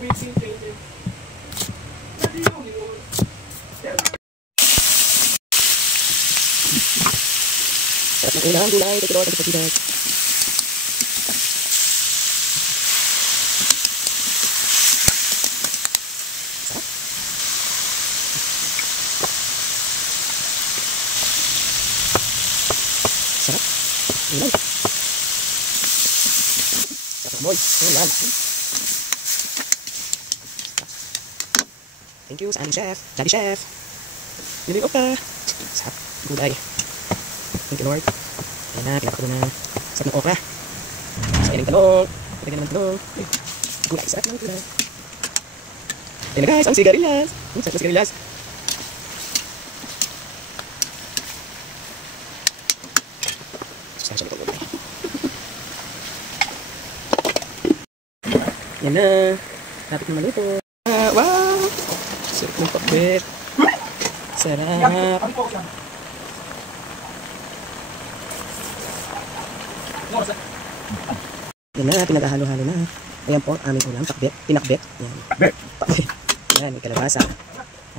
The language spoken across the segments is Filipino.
everything changes. Not the only one. Sarap ng ulam, gulay, tagkiro, tagkiro. Sarap. Ulam. Sarap boy. Ulam. Thank you sa aming chef. Daddy Chef. Niling opa. Sarap. Gulay. Thank you Lord. Ayan na, pinapakalo na. Sarap ng okra. Sarap ng talong. Lagyan naman talong. Gulay, sarap ng gulay. Ayan na guys, ang sigarilyas. Sarap ng sigarilyas. Sarap ng gulay. Ayan na. Lapit na maluto. Wow! Sarap ng pakbet. Sarap. Yan na, pinaghahalo-halo na. Ayan po, aming ulam, pakbet, pinakbet. Ayan. Pakbet. Ayan, may kalabasa.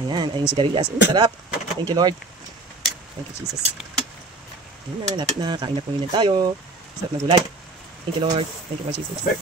Ayan, ay yung sigarilyas. Sarap. Thank you Lord. Thank you Jesus. Ayan na, lapit na. Kain na po yun tayo. Sarap na gulay. Thank you Lord. Thank you Lord Jesus.